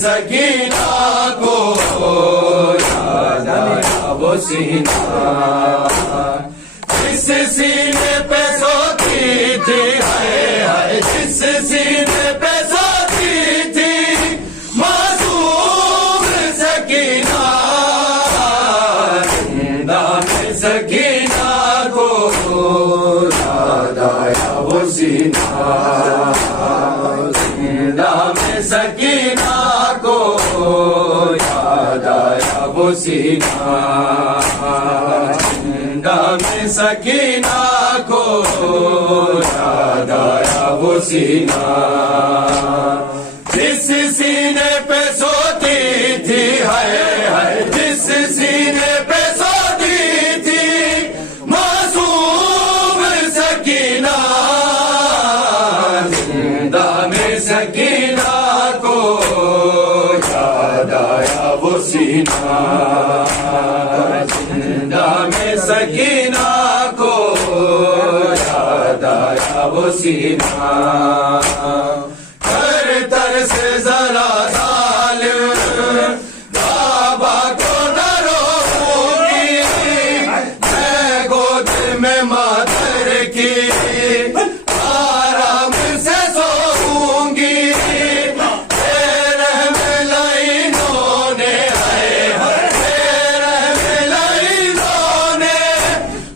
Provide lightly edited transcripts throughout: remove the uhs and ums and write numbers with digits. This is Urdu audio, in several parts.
سکینہ کو یاد آیا وہ سینہ، جس سینے پہ سوتی تھی، ہائے ہائے جس سینے پہ سوتی تھی معصوم سکینہ، زندہ میں سکینہ کو یاد آیا وہ سینہ، زندہ میں سکینہ کو یاد آیا وہ سینہ، زندہ میں سکینہ کو یاد آیا وہ سینہ، جس سینے پہ سوتی تھی، ہائے ہائے جس سینے پہ سوتی تھی معصوم سکینہ، زندہ میں سکینہ کو یاد آیا وہ سینہ، زندہ میں سکینہ کو یاد آیا وہ سینہ، ہر تر سے ذرا ظالم بابا کو نہ روؤں گی، میں گود میں مادر کی آرام سے سوؤں گی، رحم لائنوں نے ہائے ہائے رحم لائنوں نے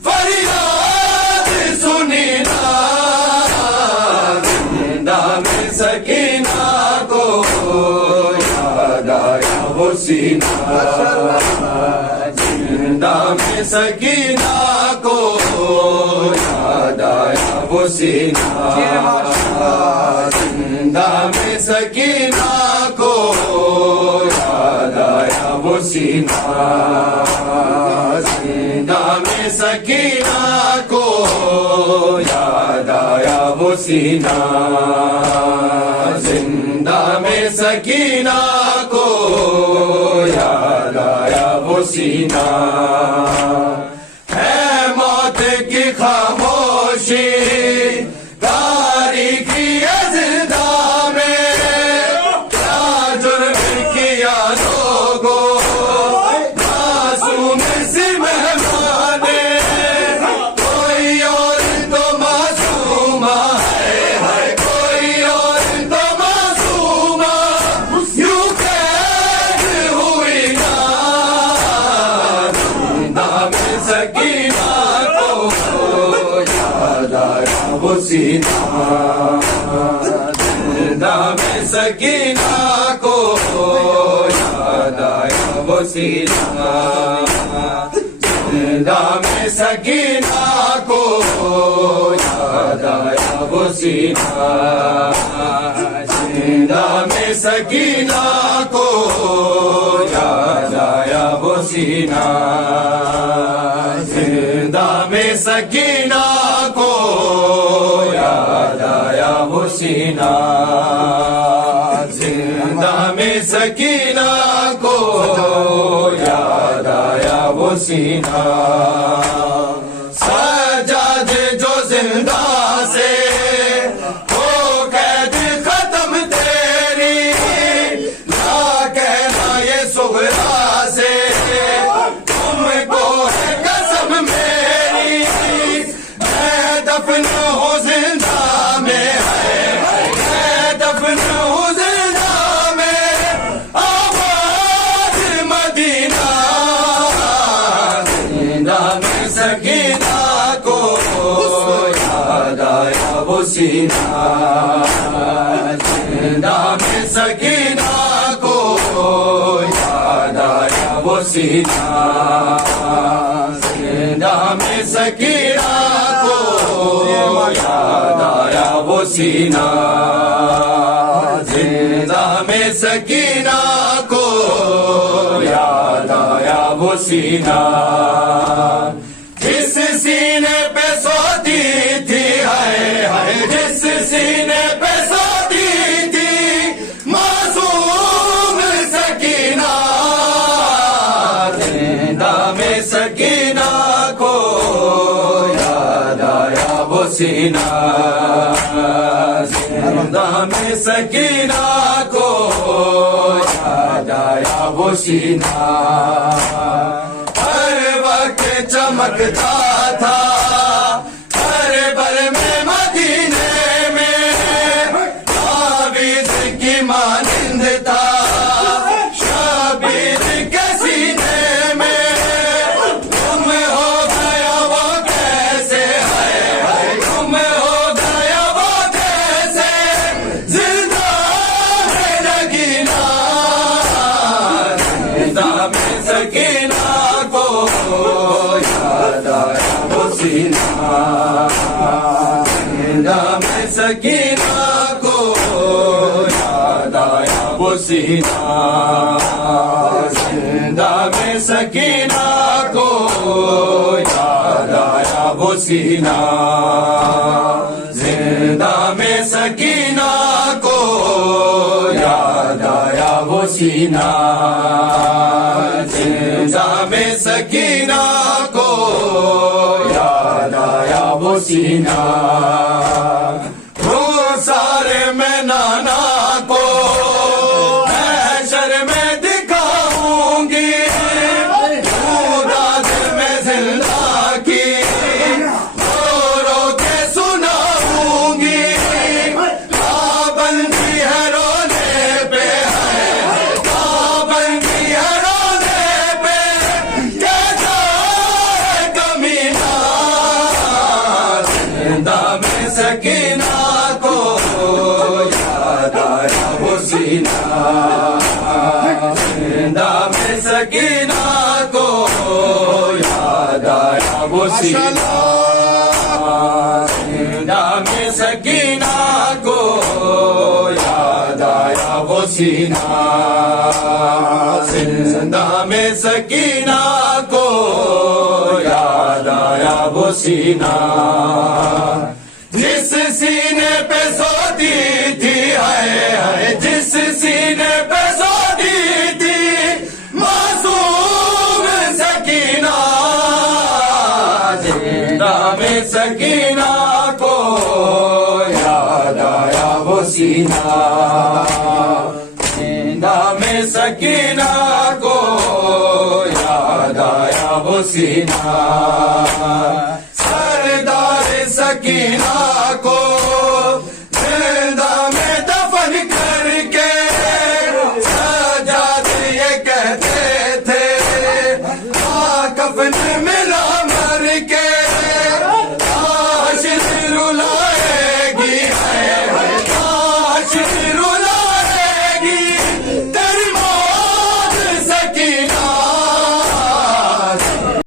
فریاد سنی نا، زندہ میں سکینہ کو یاد آیا وہ سینہ، زندہ میں سکینہ کو یاد آیا وہ سینہ، زندہ میں سکینہ کو یاد آیا وہ سینہ، زندہ میں سکینہ کو یاد آیا وہ سینہ، زندہ میں سکینہ کو یاد آیا وہ سینہ، ہے موت کی خاموشی تاریکی زندہ میں، کیا جرم کیا لوگوں معصوم سی مہمان، کوئی اور تو معصومہ ہے، ہے کوئی اور تو معصومہ یوں قید ہوئی نا، زندہ میں سکینہ کو یاد آیا وہ سینہ، زندہ میں سکینہ کو یاد آیا وہ سینہ، زندہ میں سکینہ کو یاد آیا وہ سینہ، زندہ میں سکینہ کو یاد آیا وہ سینہ، زندہ میں سکینہ کو یاد آیا وہ سینہ، زندہ میں سکینہ کو یاد آیا وہ سینہ، سجاد جو زندہ سے ہو قید ختم تیری، نہ کہنا یہ صغرا سے تم کو ہے قسم میری، میں دفن ہوں زندہ میں، میں دفن ہوں زندہ میں، آباد مدینہ، زندہ میں سکینہ کو یاد آیا وہ سینہ، زندہ میں سکینہ کو یاد آیا وہ سینہ، زندہ میں سکینہ کو یاد آیا وہ سینہ، زندہ میں سکینہ کو یاد آیا وہ سینہ، جس سینے پہ سوتی تھی، ہائے ہائے جس سینے پہ سوتی تھی معصوم سکینہ، زندہ میں سکینہ کو یاد آیا وہ سینہ، زندہ میں سکینہ کو آیا وہ سینہ ہر وقت چمکتا تھا ہر بر میں مدینے میں تعویذ کی مانند تھا شبیر کے سینے میں گم ہو گیا وہ کیسے ہے گم ہو گیا وہ کیسے زندہ ہے نگینا زندہ میں سکینہ کو یاد آیا وہ سینہ زندہ میں سکینہ کو یاد آیا وہ سینہ زندہ میں سکینہ کو یاد آیا وہ سینہ زندہ میں سکینہ کو یاد آیا وہ سینہ زندہ میں سکینہ کو یاد آیا وہ سینہ وہ سارے میں نانا کو محشر میں دکھاؤں گی داد میں زندہ کی رو رو کے سناؤں گی پابندی ہے رونے پہ ہے پابندی ہے رونے پہ کیسا ہے کمینہ زندہ میں سکینہ کو یاد آیا وہ سینہ زندہ میں سکینہ کو یاد آیا وہ سینہ زندہ میں سکینہ کو یاد آیا وہ سینہ زندہ میں سکینہ کو یاد آیا وہ سینہ جس سینے پہ سوتی تھی ہے جس سینے پہ سوتی تھی معصوم سکینہ زندہ میں سکینہ کو یاد آیا وہ سینہ زندہ میں سکینہ کو یاد آیا وہ سینہ سردار سکینہ کو